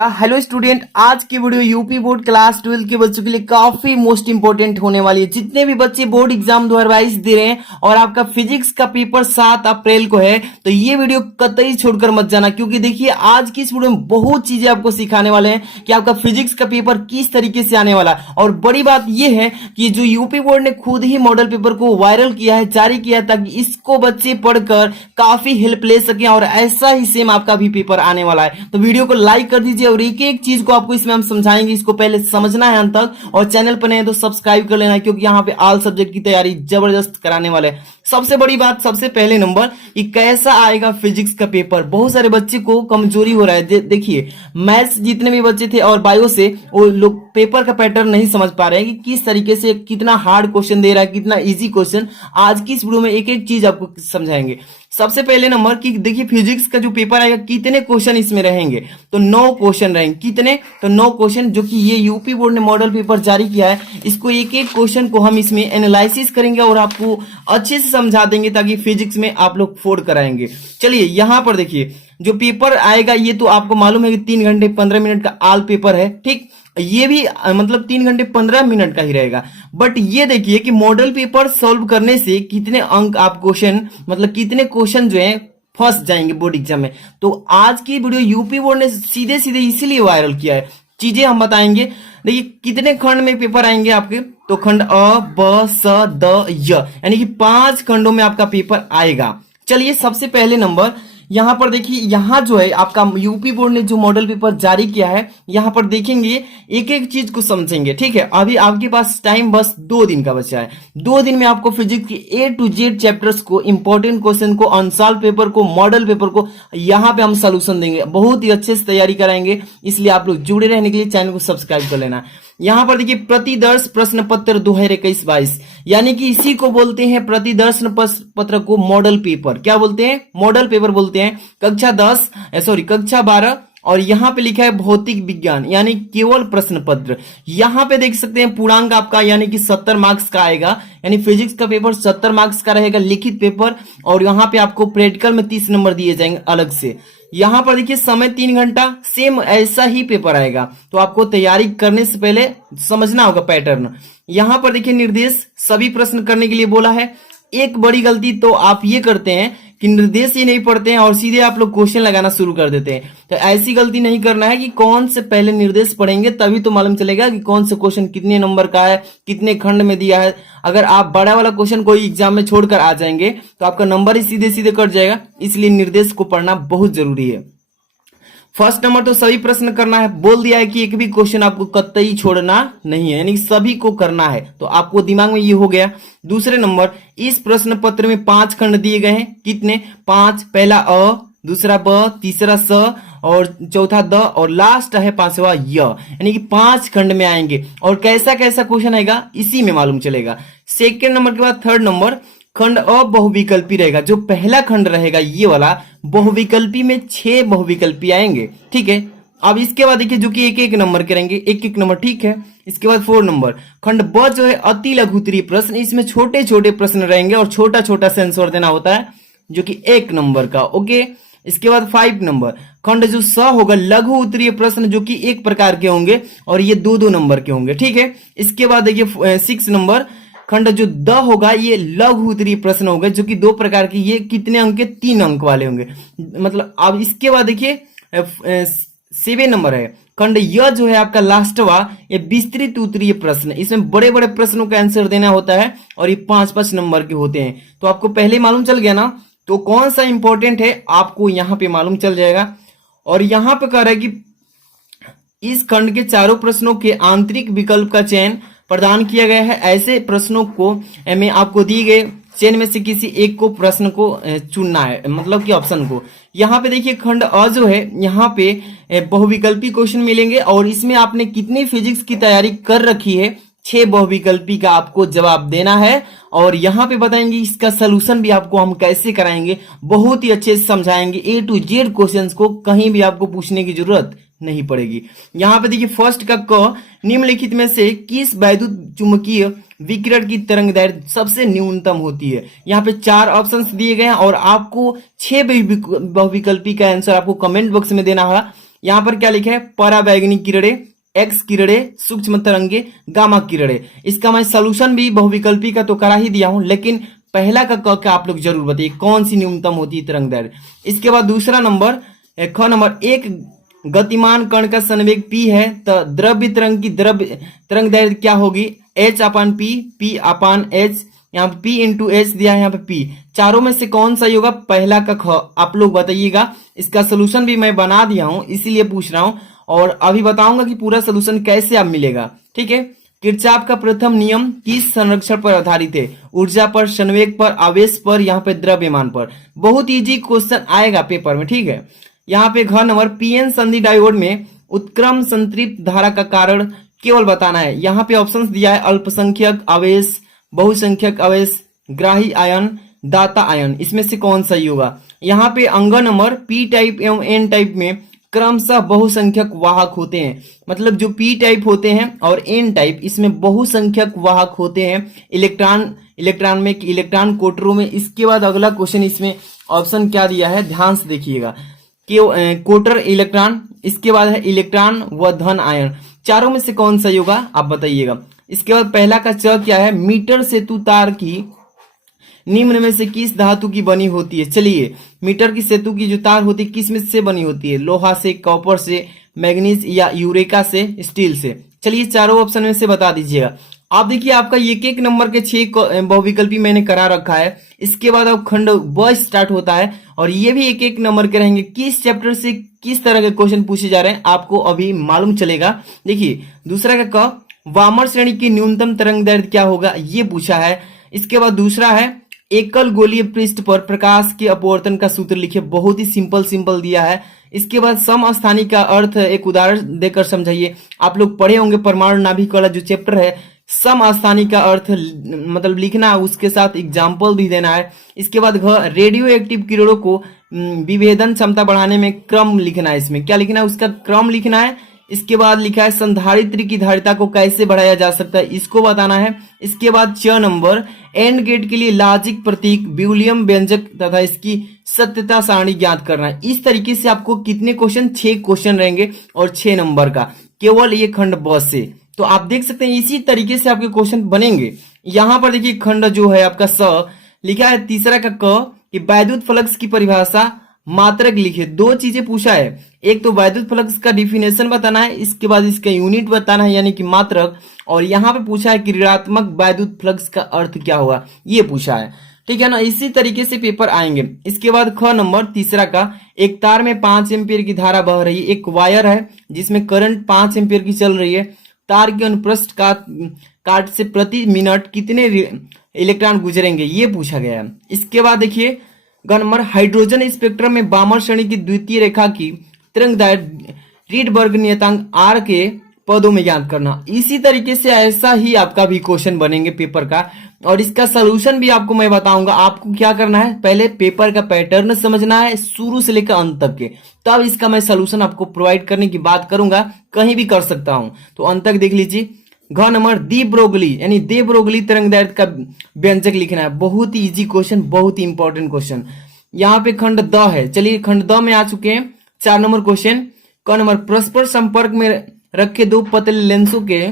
Hello student, आज की video UP board class 12 के बच्चों के लिए काफी मोस्ट इंपोर्टेंट होने वाली है। जितने भी बच्चे बोर्ड एग्जाम 2022 दे रहे हैं और आपका फिजिक्स का पेपर 7 अप्रैल को है, तो ये वीडियो कतई छोड़कर मत जाना, क्योंकि देखिए आज की इस वीडियो में बहुत चीजें आपको सिखाने वाले हैं कि आपका फिजिक्स का पेपर किस तरीके से आने वाला है। और बड़ी बात यह है कि जो यूपी बोर्ड ने खुद ही मॉडल पेपर को वायरल किया है, जारी किया है, ताकि इसको बच्चे पढ़कर काफी हेल्प ले सके और ऐसा ही सेम आपका भी पेपर आने वाला है। तो वीडियो को लाइक कर दीजिए और एक एक चीज को आपको इसमें हम समझाएंगे, इसको पहले समझना है अंत तक। और चैनल पर नए तो सब्सक्राइब कर लेना है, क्योंकि यहाँ पे ऑल सब्जेक्ट की तैयारी जबरदस्त कराने वाले हैं। सबसे बड़ी बात, सबसे पहले नंबर, कि कैसा आएगा फिजिक्स का पेपर। बहुत सारे बच्चे को कमजोरी हो रहा है। देखिए मैथ्स जितने भी बच्चे थे और बायो से, वो लोग पेपर का पैटर्न नहीं समझ पा रहे हैं कि किस तरीके से कितना हार्ड क्वेश्चन दे रहा है, कितना इजी क्वेश्चन। आज की इस वीडियो में एक एक चीज आपको समझाएंगे। सबसे पहले नंबर कि देखिए फिजिक्स का जो पेपर आएगा, कितने क्वेश्चन इसमें रहेंगे, तो 9 क्वेश्चन रहेंगे। कितने? तो 9 क्वेश्चन, जो कि ये यूपी बोर्ड ने मॉडल पेपर जारी किया है। इसको एक एक क्वेश्चन को हम इसमें एनालिसिस करेंगे और आपको अच्छे से समझा देंगे, ताकि फिजिक्स में आप लोग फोड़ कराएंगे। चलिए यहां पर देखिए जो पेपर आएगा, ये तो आपको मालूम है कि 3 घंटे 15 मिनट का आल पेपर है, ठीक। ये भी मतलब 3 घंटे 15 मिनट का ही रहेगा। बट ये देखिए कि मॉडल पेपर सॉल्व करने से कितने अंक आप क्वेश्चन, मतलब कितने क्वेश्चन जो है फंस जाएंगे बोर्ड एग्जाम में। तो आज की वीडियो यूपी बोर्ड ने सीधे सीधे इसीलिए वायरल किया है। चीजें हम बताएंगे। देखिए कितने खंड में पेपर आएंगे आपके, तो खंड अ ब स द य, यानी कि 5 खंडों में आपका पेपर आएगा। चलिए सबसे पहले नंबर यहां पर देखिए, यहां जो है आपका यूपी बोर्ड ने जो मॉडल पेपर जारी किया है, यहां पर देखेंगे एक एक चीज को समझेंगे, ठीक है। अभी आपके पास टाइम बस 2 दिन का बचा है। 2 दिन में आपको फिजिक्स के A to Z चैप्टर्स को, इंपॉर्टेंट क्वेश्चन को, अनसॉल्व पेपर को, मॉडल पेपर को यहां पे हम सोल्यूशन देंगे। बहुत ही अच्छे से तैयारी कराएंगे, इसलिए आप लोग जुड़े रहने के लिए चैनल को सब्सक्राइब कर लेना। यहां पर देखिए प्रतिदर्श प्रश्न पत्र 2021-22, यानी कि इसी को बोलते हैं प्रतिदर्श पत्र को मॉडल पेपर। क्या बोलते हैं? मॉडल पेपर बोलते हैं। कक्षा 12, और यहां पे लिखा है भौतिक विज्ञान, यानी केवल प्रश्न पत्र। यहां पे देख सकते हैं पूर्णांक आपका, यानी कि 70 मार्क्स का आएगा। यानी फिजिक्स का पेपर 70 मार्क्स का रहेगा, लिखित पेपर। और यहां पे आपको प्रैक्टिकल में 30 नंबर दिए जाएंगे अलग से। यहां पर देखिए समय 3 घंटा, सेम ऐसा ही पेपर आएगा। तो आपको तैयारी करने से पहले समझना होगा पैटर्न। यहां पर देखिए निर्देश सभी प्रश्न करने के लिए बोला है। एक बड़ी गलती तो आप ये करते हैं कि निर्देश ही नहीं पढ़ते हैं और सीधे आप लोग क्वेश्चन लगाना शुरू कर देते हैं। तो ऐसी गलती नहीं करना है कि कौन से पहले निर्देश पढ़ेंगे, तभी तो मालूम चलेगा कि कौन से क्वेश्चन कितने नंबर का है, कितने खंड में दिया है। अगर आप बड़ा वाला क्वेश्चन कोई एग्जाम में छोड़कर आ जाएंगे, तो आपका नंबर ही सीधे सीधे कट जाएगा। इसलिए निर्देश को पढ़ना बहुत जरूरी है। फर्स्ट नंबर तो सभी प्रश्न करना है। बोल दिया है कि एक भी क्वेश्चन आपको कतई छोड़ना नहीं है, यानी सभी को करना है। तो आपको दिमाग में ये हो गया। दूसरे नंबर, इस प्रश्न पत्र में 5 खंड दिए गए हैं। कितने? 5। पहला अ, दूसरा ब, तीसरा स, और चौथा द, और लास्ट है 5वां य, यानी कि 5 खंड में आएंगे। और कैसा कैसा क्वेश्चन आएगा इसी में मालूम चलेगा। सेकेंड नंबर के बाद थर्ड नंबर, खंड अ बहुविकल्पी रहेगा। जो पहला खंड रहेगा ये वाला, बहुविकल्पी में 6 बहुविकल्पी आएंगे, ठीक है। अब इसके बाद देखिए जो कि एक एक नंबर के रहेंगे, एक एक नंबर, ठीक है। इसके बाद 4 नंबर, खंड ब जो है अति लघु उत्तरीय प्रश्न। इसमें छोटे छोटे प्रश्न रहेंगे और छोटा छोटा सा आंसर देना होता है, जो कि 1 नंबर का, ओके। इसके बाद 5 नंबर, खंड जो स होगा लघु उत्तरीय प्रश्न, जो कि 1 प्रकार के होंगे और ये 2-2 नंबर के होंगे, ठीक है। इसके बाद देखिए 6 नंबर, खंड जो द होगा ये लघु उत्तरीय प्रश्न होगा, जो कि 2 प्रकार के। ये कितने अंक के? 3 अंक वाले होंगे, मतलब। अब इसके बाद देखिए 7 नंबर है, खंड य जो है आपका लास्टवा, ये विस्तृत उत्तरीय प्रश्न। इसमें बड़े बड़े प्रश्नों का आंसर देना होता है और ये 5-5 नंबर के होते हैं। तो आपको पहले मालूम चल गया ना, तो कौन सा इंपॉर्टेंट है आपको यहाँ पे मालूम चल जाएगा। और यहाँ पे कह रहा है कि इस खंड के चारों प्रश्नों के आंतरिक विकल्प का चयन प्रदान किया गया है। ऐसे प्रश्नों को में आपको दिए गए चयन में से किसी एक को प्रश्न को चुनना है, मतलब कि ऑप्शन को। यहाँ पे देखिए खंड अ जो है, यहाँ पे बहुविकल्पी क्वेश्चन मिलेंगे और इसमें आपने कितनी फिजिक्स की तैयारी कर रखी है, 6 बहुविकल्पी का आपको जवाब देना है। और यहाँ पे बताएंगे इसका सोल्यूशन भी आपको हम कैसे कराएंगे, बहुत ही अच्छे से समझाएंगे। A to Z क्वेश्चंस को कहीं भी आपको पूछने की जरूरत नहीं पड़ेगी। यहाँ पे देखिए फर्स्ट का क, निम्नलिखित में से किस वैद्युत चुंबकीय विकिरण की तरंग दैर्घ्य सबसे न्यूनतम होती है। यहाँ पे 4 ऑप्शंस दिए गए हैं और आपको 6 बहुविकल्पी का आंसर आपको कमेंट बॉक्स में देना होगा। यहाँ पर क्या लिखा है, पराबैंगनी किरणें, एक्स किरणें, सूक्ष्म तरंगे, गामा किरणें। इसका मैं सोल्यूशन भी बहुविकल्पी का तो करा ही दिया हूं, लेकिन पहला का क आप लोग जरूर बताइए कौन सी न्यूनतम होती है तरंग दैर्घ्य। इसके बाद दूसरा नंबर, ख नंबर, एक गतिमान कण का संवेग p है तो द्रव्य तरंग की द्रव्य तरंग दैर्घ्य क्या होगी, h अपान p, p अपान h, यहाँ पे p इंटू एच दिया है, यहाँ पे p। चारों में से कौन सा होगा, पहला का ख आप लोग बताइएगा। इसका सोल्यूशन भी मैं बना दिया हूं, इसीलिए पूछ रहा हूं, और अभी बताऊंगा कि पूरा सोल्यूशन कैसे अब मिलेगा। ठीक है, किरचॉफ का प्रथम नियम किस संरक्षण पर आधारित है, ऊर्जा पर, संवेग पर, आवेश पर, यहाँ पे द्रव्यमान पर। बहुत इजी क्वेश्चन आएगा पेपर में। ठीक है, यहाँ पे घ नंबर, पीएन संधि डायोड में उत्क्रम संतृप्त धारा का कारण केवल बताना है। यहाँ पे ऑप्शंस दिया है, अल्पसंख्यक आवेश, बहुसंख्यक आवेश, ग्राही आयन, दाता आयन। इसमें से कौन सही होगा। यहाँ पे अंग नंबर, पी टाइप एवं एन टाइप में क्रमशः बहुसंख्यक वाहक होते हैं। मतलब जो पी टाइप होते हैं और एन टाइप, इसमें बहुसंख्यक वाहक होते हैं इलेक्ट्रॉन में, इलेक्ट्रॉन कोटरों में। इसके बाद अगला क्वेश्चन, इसमें ऑप्शन क्या दिया है, ध्यान से देखिएगा कि कोटर इलेक्ट्रॉन, इसके बाद है इलेक्ट्रॉन व धन आयन। चारों में से कौन सही होगा आप बताइएगा। इसके बाद पहला का च क्या है, मीटर सेतु तार की निम्न में से किस धातु की बनी होती है। चलिए, मीटर की सेतु की जो तार होती है किस में से बनी होती है, लोहा से, कॉपर से, मैग्नीज या यूरेका से, स्टील से। चलिए चारों ऑप्शन में से बता दीजिएगा। आप देखिए, आपका एक एक नंबर के 6 बहुविकल्पी मैंने करा रखा है। इसके बाद अब खंड ब स्टार्ट होता है और ये भी एक एक नंबर के रहेंगे। किस चैप्टर से किस तरह के क्वेश्चन पूछे जा रहे हैं आपको अभी मालूम चलेगा। देखिए, दूसरा का क, वामन श्रेणी की न्यूनतम तरंग दैर्घ्य क्या होगा, ये पूछा है। इसके बाद दूसरा है, एकल गोलीय पृष्ठ पर प्रकाश के अपवर्तन का सूत्र लिखिए। बहुत ही सिंपल दिया है। इसके बाद समस्थानी का अर्थ एक उदाहरण देकर समझाइए। आप लोग पढ़े होंगे परमाणु नाभिक वाला जो चैप्टर है, समस्थानी का अर्थ मतलब लिखना है, उसके साथ एग्जाम्पल भी देना है। इसके बाद घ, रेडियो एक्टिव किरणों को विभेदन क्षमता बढ़ाने में क्रम लिखना है। इसमें क्या लिखना है, उसका क्रम लिखना है। इसके बाद लिखा है, संधारित्र की धारिता को कैसे बढ़ाया जा सकता है, इसको बताना है। इसके बाद च नंबर, एंड गेट के लिए लॉजिक प्रतीक, ब्यूलियम व्यंजक तथा इसकी सत्यता सारणी ज्ञात करना है। इस तरीके से आपको कितने क्वेश्चन, 6 क्वेश्चन रहेंगे और 6 नंबर का, केवल ये खंड ब से। तो आप देख सकते हैं इसी तरीके से आपके क्वेश्चन बनेंगे। यहां पर देखिए खंड जो है आपका स लिखा है। तीसरा का क, कि वैद्युत फ्लक्स की परिभाषा, मात्रक लिखिए। 2 चीजें पूछा है, एक तो वैद्युत फ्लक्स का डिफिनेशन बताना है, इसके बाद इसका यूनिट बताना है यानी कि मात्रक, और यहाँ पे पूछा है कि ऋणात्मक वैद्युत फ्लक्स का अर्थ क्या होगा, ये पूछा है। ठीक है ना, इसी तरीके से पेपर आएंगे। इसके बाद ख नंबर, तीसरा का, एक तार में 5 एम्पीयर की धारा बह रही है। एक वायर है जिसमें करंट 5 एम्पीयर की चल रही है। तार के अनुप्रस्थ काट से प्रति मिनट कितने इलेक्ट्रॉन गुजरेंगे, ये पूछा गया है। इसके बाद देखिए ग नंबर, हाइड्रोजन स्पेक्ट्रम में वामन श्रेणी की द्वितीय रेखा की तरंग दैर्घ्य रीडबर्ग नियतांक आर के पदों में ज्ञात करना। इसी तरीके से ऐसा ही आपका भी क्वेश्चन बनेंगे पेपर का, और इसका सोल्यूशन भी आपको मैं बताऊंगा। आपको क्या करना है, पहले पेपर का पैटर्न समझना है शुरू से लेकर अंत तक के, तब इसका मैं सोल्यूशन आपको प्रोवाइड करने की बात करूंगा। कहीं भी कर सकता हूं, तो अंत तक देख लीजिए। घ नंबर, दी ब्रोगली यानी दे ब्रोगली तरंग दैर्घ्य का व्यंजक लिखना है। बहुत ही इजी क्वेश्चन, बहुत ही इंपॉर्टेंट क्वेश्चन। यहाँ पे खंड द है। चलिए खंड द में आ चुके हैं। 4 नंबर क्वेश्चन, क नंबर, परस्पर संपर्क में रखे 2 पतले लेंसों के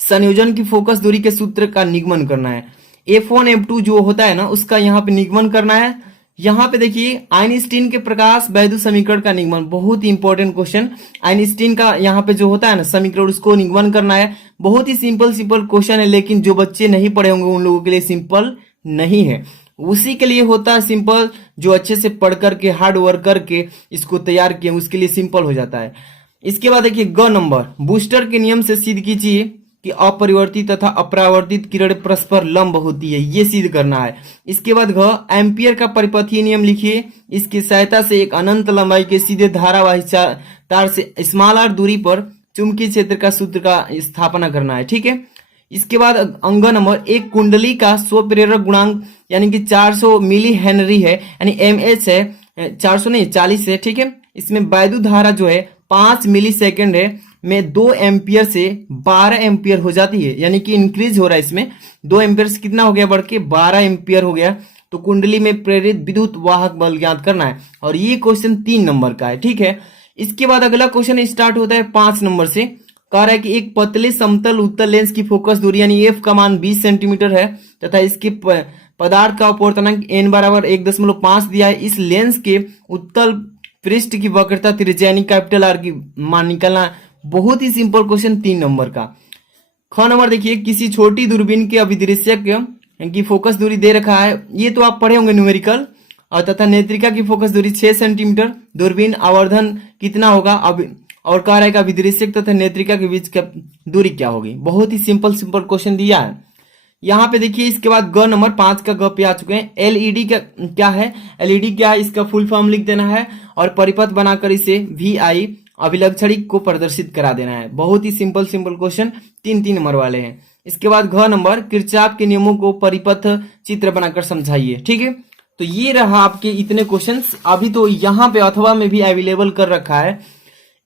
संयोजन की फोकस दूरी के सूत्र का निगमन करना है। F1 F2 जो होता है ना, उसका यहाँ पे निगमन करना है। यहाँ पे देखिए आइंस्टीन के प्रकाश वैद्युत समीकरण का निगमन, बहुत ही इंपॉर्टेंट क्वेश्चन। आइंस्टीन का यहाँ पे जो होता है ना समीकरण, उसको निगमन करना है। बहुत ही सिंपल क्वेश्चन है, लेकिन जो बच्चे नहीं पढ़े होंगे उन लोगों के लिए सिंपल नहीं है। उसी के लिए होता है सिंपल, जो अच्छे से पढ़ करके हार्ड वर्क करके इसको तैयार किए, उसके लिए सिंपल हो जाता है। इसके बाद देखिए ग नंबर, बूस्टर के नियम से सिद्ध कीजिए कि अपरिवर्तित तथा अपरावर्तित किरण परस्पर लंब होती है, ये सिद्ध करना है। इसके बाद घ, एम्पियर का परिपथीय नियम लिखिए। इसकी सहायता से एक अनंत लंबाई के सीधे धारावाही तार से स्मॉल आर दूरी पर चुंबकीय क्षेत्र का सूत्र का स्थापना करना है। ठीक है, इसके बाद अंग नंबर, एक कुंडली का स्वप्रेरक गुणांक यानी कि 400 मिली हेनरी है, यानी एमएच है, 400 नहीं 40 है। ठीक है, इसमें वैद्युत धारा जो है 5 मिली सेकेंड है में 2 एम्पियर से 12 एम्पियर हो जाती है, यानी कि इंक्रीज हो रहा है। इसमें 2 एम्पियर से कितना हो गया, बढ़ के 12 एम्पियर हो गया। तो कुंडली में प्रेरित विद्युत वाहक बल ज्ञात करना है, और ये क्वेश्चन 3 नंबर का है। ठीक है, इसके बाद अगला क्वेश्चन स्टार्ट होता है 5 नंबर से। कह रहा है कि एक पतले समतल उत्तल लेंस की फोकस दूरी यानी एफ का मान 20 सेंटीमीटर है तथा इसके पदार्थ का अपवर्तनांक n बराबर 1.5 दिया है। इस लेंस के उत्तल पृष्ठ की वक्रता त्रिज्या यानी कैपिटल आर की मान निकालना। बहुत ही सिंपल क्वेश्चन 3 नंबर का। ख नंबर देखिए, किसी छोटी दूरबीन के अभिदृश्यक की फोकस दूरी दे रखा है, ये तो आप पढ़े होंगे न्यूमेरिकल, और तथा नेत्रिका की फोकस दूरी 6 सेंटीमीटर। दूरबीन आवर्धन कितना होगा और कह रहा है कि अभिदृश्यक तथा नेत्रिका के बीच का दूरी क्या होगी। बहुत ही सिंपल क्वेश्चन दिया है यहाँ पे। देखिए इसके बाद ग नंबर 5 का ग पे आ चुके हैं। एलईडी का क्या है, एलईडी क्या है, इसका फुल फॉर्म लिख देना है और परिपथ बनाकर इसे VI अभिलक्षणिक को प्रदर्शित करा देना है। बहुत ही सिंपल क्वेश्चन 3 नंबर वाले हैं। इसके बाद घ नंबर, किरचॉफ के नियमों को परिपथ चित्र बनाकर समझाइए। ठीक है, तो ये रहा आपके इतने क्वेश्चंस। अभी तो यहाँ पे अथवा में भी अवेलेबल कर रखा है।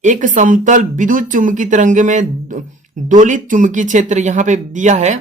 एक समतल विद्युत चुंबकीय तरंग में दोलित चुंबकीय क्षेत्र यहाँ पे दिया है,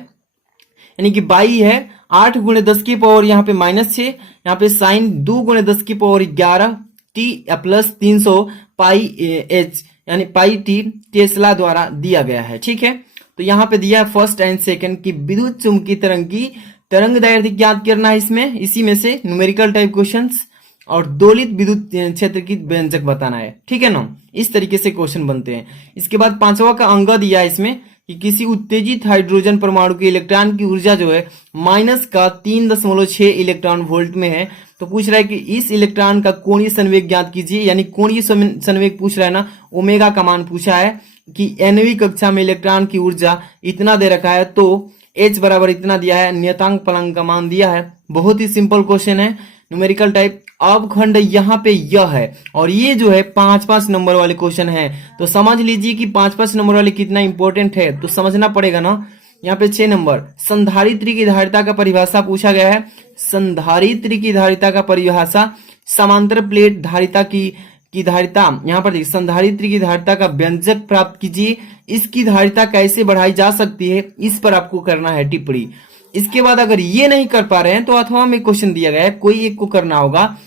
यानी कि बाई है 8 × 10 की पावर यहाँ पे -6, यहाँ पे साइन 2 × 10 की पावर 11 t प्लस 300 पाई h यानी पाई t टेस्ला द्वारा दिया गया है। ठीक है, तो यहाँ पे दिया है फर्स्ट एंड सेकंड की विद्युत चुंबकीय तरंग की तरंग दैर्ध्य ज्ञात करना है। इसमें इसी में से न्यूमेरिकल टाइप क्वेश्चंस और दोलित विद्युत क्षेत्र की व्यंजक बताना है। ठीक है ना, इस तरीके से क्वेश्चन बनते हैं। इसके बाद 5वां का अंग दिया है इसमें कि किसी उत्तेजित हाइड्रोजन परमाणु के इलेक्ट्रॉन की ऊर्जा जो है -3.6 इलेक्ट्रॉन वोल्ट में है। तो पूछ रहा है कि इस इलेक्ट्रॉन का कोणीय संवेग ज्ञात कीजिए, यानी कोणीय संवेग पूछ रहा है ना, ओमेगा का मान पूछा है कि nवीं कक्षा में इलेक्ट्रॉन की ऊर्जा इतना दे रखा है, तो h बराबर इतना दिया है, नियतांक प्लैंक का मान दिया है। बहुत ही सिंपल क्वेश्चन है, न्यूमेरिकल टाइप। अब खंड यहाँ पे यह है और ये जो है 5 नंबर वाले क्वेश्चन है। तो समझ लीजिए कि 5 नंबर वाले कितना इंपॉर्टेंट है, तो समझना पड़ेगा ना। यहाँ पे 6 नंबर, संधारित्री की धारिता का परिभाषा पूछा गया है। संधारित्री की धारिता का परिभाषा, समांतर प्लेट धारिता की धारिता, यहाँ पर देखिए संधारित्री की धारिता का व्यंजक प्राप्त कीजिए। इसकी धारिता कैसे बढ़ाई जा सकती है, इस पर आपको करना है टिप्पणी। इसके बाद अगर ये नहीं कर पा रहे हैं तो अथवा में क्वेश्चन दिया गया है, कोई एक को करना होगा।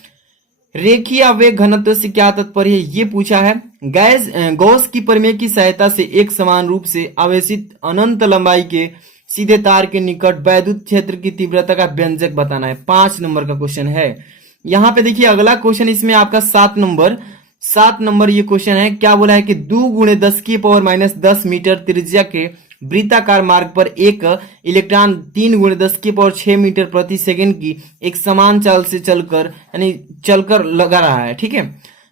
रेखीय आवेग घनत्व से क्या तात्पर्य है, ये पूछा है। गॉस की प्रमेय की सहायता से एक समान रूप से आवेशित अनंत लंबाई के सीधे तार के निकट वैद्युत क्षेत्र की तीव्रता का व्यंजक बताना है। 5 नंबर का क्वेश्चन है। यहाँ पे देखिए अगला क्वेश्चन इसमें आपका 7 नंबर ये क्वेश्चन है। क्या बोला है कि 2 × 10 की पावर -10 मीटर त्रिज्या के वृत्ताकार मार्ग पर एक इलेक्ट्रॉन 3 × 10 की पावर 6 मीटर प्रति सेकंड की एक समान चाल से चलकर लगा रहा है। ठीक है,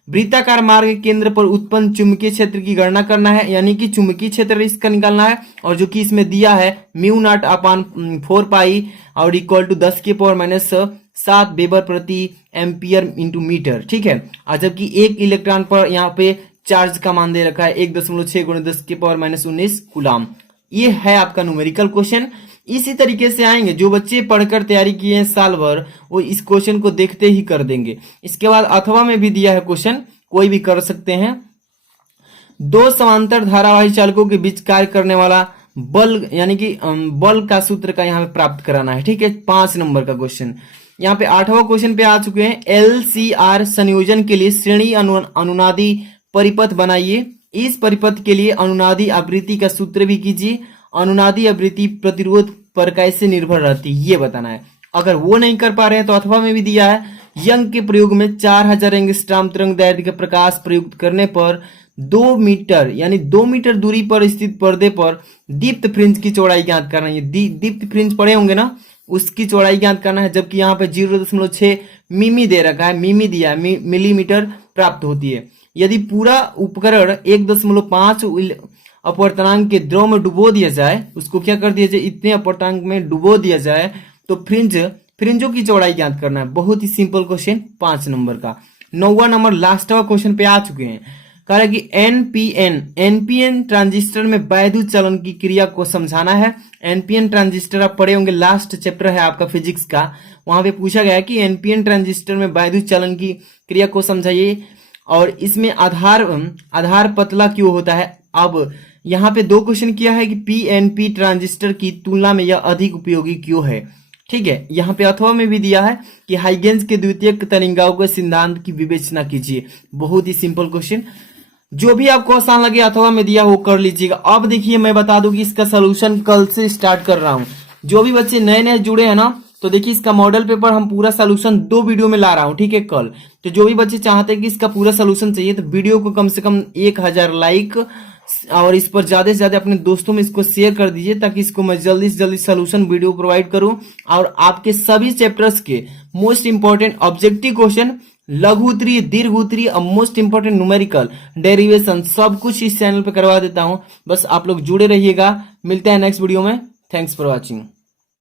वृत्ताकार मार्ग के केंद्र पर उत्पन्न चुंबकीय क्षेत्र की गणना करना है, यानी कि चुंबकीय क्षेत्र इसका निकालना है। और जो कि इसमें दिया है μ0/4 पाई और इक्वल टू 10 की पावर -7 वेबर प्रति एम्पियर इंटू मीटर। ठीक है, और जबकि एक इलेक्ट्रॉन पर यहाँ पे चार्ज का मान दे रखा है 1.6 × 10 की पावर -19 कूलाम। ये है आपका न्यूमेरिकल क्वेश्चन। इसी तरीके से आएंगे, जो बच्चे पढ़कर तैयारी किए हैं साल भर वो इस क्वेश्चन को देखते ही कर देंगे। इसके बाद अथवा में भी दिया है क्वेश्चन, कोई भी कर सकते हैं। 2 समांतर धारावाही चालकों के बीच कार्य करने वाला बल, यानी कि बल का सूत्र का यहाँ पे प्राप्त कराना है। ठीक है, 5 नंबर का क्वेश्चन। यहाँ पे 8वां क्वेश्चन पे आ चुके हैं। LCR संयोजन के लिए श्रेणी अनुनादी परिपथ बनाइए। इस परिपथ के लिए अनुनादी आवृत्ति का सूत्र भी कीजिए। अनुनादी आवृत्ति प्रतिरोध पर कैसे निर्भर रहती है, ये बताना है। अगर वो नहीं कर पा रहे हैं तो अथवा में भी दिया है। यंग के प्रयोग में 4000 एंगस्ट्रॉम तरंग दैर्ध्य का प्रकाश प्रयुक्त करने पर 2 मीटर यानी 2 मीटर दूरी पर स्थित पर्दे पर दीप्त फ्रिंज की चौड़ाई ज्ञात करना है। दीप्त फ्रिंज पढ़े होंगे ना, उसकी चौड़ाई ज्ञात करना है। जबकि यहाँ पे 0.6 मिमी दे रखा है, मिमी दिया है, मिलीमीटर प्राप्त होती है। यदि पूरा उपकरण 1.5 अपवर्तनांक के द्रव में डुबो दिया जाए, उसको क्या कर दिया जाए, इतने अपवर्तनांक में डुबो दिया जाए, तो फ्रिंजों की चौड़ाई ज्ञात करना है। बहुत ही सिंपल क्वेश्चन 5 नंबर का। 9वां नंबर लास्टवा क्वेश्चन पे आ चुके हैं। कह रहा है कि एनपीएन ट्रांजिस्टर में वैद्युत चलन की क्रिया को समझाना है। एनपीएन ट्रांजिस्टर आप पढ़े होंगे, लास्ट चैप्टर है आपका फिजिक्स का, वहां पे पूछा गया है कि एनपीएन ट्रांजिस्टर में वैद्युत चलन की क्रिया को समझाइए। और इसमें आधार पतला क्यों होता है। अब यहाँ पे 2 क्वेश्चन किया है कि पीएनपी ट्रांजिस्टर की तुलना में यह अधिक उपयोगी क्यों है। ठीक है, यहाँ पे अथवा में भी दिया है कि हाइगेंस के द्वितीयक तरंगाओं के सिद्धांत की विवेचना कीजिए। बहुत ही सिंपल क्वेश्चन। जो भी आपको आसान लगे अथवा में दिया हो कर लीजिएगा। अब देखिए मैं बता दूं कि इसका सोल्यूशन कल से स्टार्ट कर रहा हूं। जो भी बच्चे नए नए जुड़े हैं ना, तो देखिए इसका मॉडल पेपर हम पूरा सोल्यूशन 2 वीडियो में ला रहा हूं, ठीक है कल। तो जो भी बच्चे चाहते हैं कि इसका पूरा सोल्यूशन चाहिए तो वीडियो को कम से कम 1000 लाइक और इस पर ज्यादा से ज्यादा अपने दोस्तों में इसको शेयर कर दीजिए, ताकि इसको मैं जल्दी से जल्दी सोल्यूशन वीडियो प्रोवाइड करूं और आपके सभी चैप्टर्स के मोस्ट इंपॉर्टेंट ऑब्जेक्टिव क्वेश्चन, लघु उत्तरीय, दीर्घ उत्तरीय और मोस्ट इंपॉर्टेंट न्यूमेरिकल, डेरिवेशन सब कुछ इस चैनल पे करवा देता हूं। बस आप लोग जुड़े रहिएगा। मिलते हैं नेक्स्ट वीडियो में। Thanks for watching.